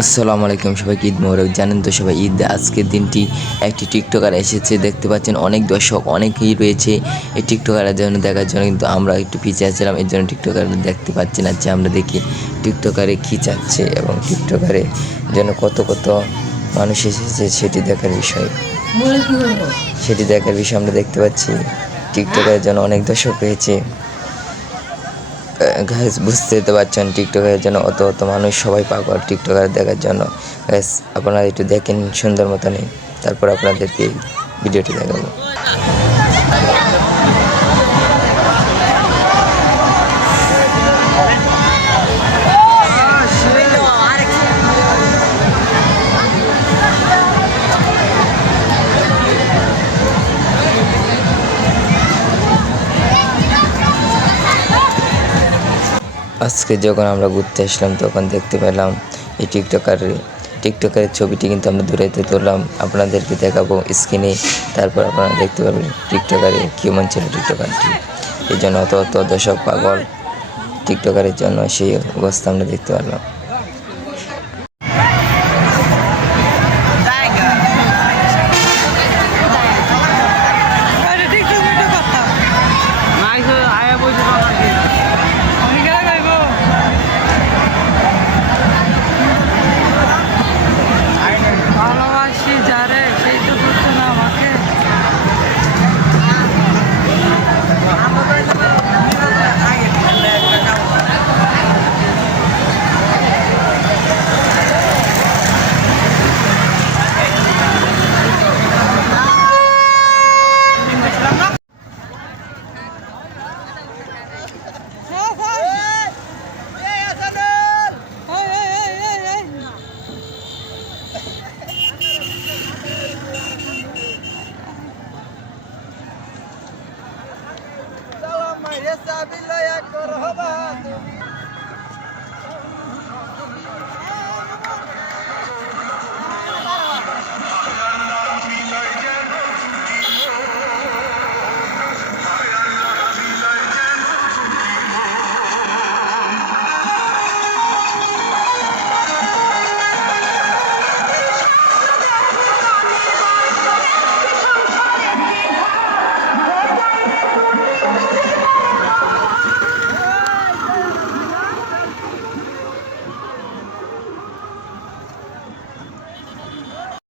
আসসালামু আলাইকুম সবাইকে ঈদ মোবারক। জানেন তো সবাই ঈদ আজকের দিনটি একটি টিকটকার এসেছে, দেখতে পাচ্ছেন অনেক দর্শক অনেকেই রয়েছে এই টিকটকারের জন্য দেখার জন্য, কিন্তু আমরা একটু পিছিয়ে আসছিলাম, এর জন্য টিকটকার দেখতে পাচ্ছি না। যে আমরা দেখি টিকটকারে কী চাচ্ছে এবং টিকটকারের জন্য কত কত মানুষ এসেছে সেটি দেখার বিষয় আমরা দেখতে পাচ্ছি। টিকটকারের জন্য অনেক দর্শক রয়েছে। গাইস বুঝতে তো পারছেন টিকটকের জন্য অত মানুষ, সবাই পাগল টিকটকার দেখার জন্য। গাইস আপনারা একটু দেখেন সুন্দর মতনই, তারপর আপনাদেরকে ভিডিওটি দেখাবো। আজকে যখন আমরা ঘুরতে আসলাম তখন দেখতে পেলাম এই টিকটকারের ছবিটি কিন্তু আমরা দূরাইতে তুললাম, আপনাদেরকে দেখাবো স্ক্রিনে। তারপর আপনারা দেখতে পাবেন টিকটকারে কেমন ছিল টিকটকারটি। এই জন্য অত দর্শক পাগল টিকটকারের জন্য, সেই অবস্থা আমরা দেখতে পারলাম।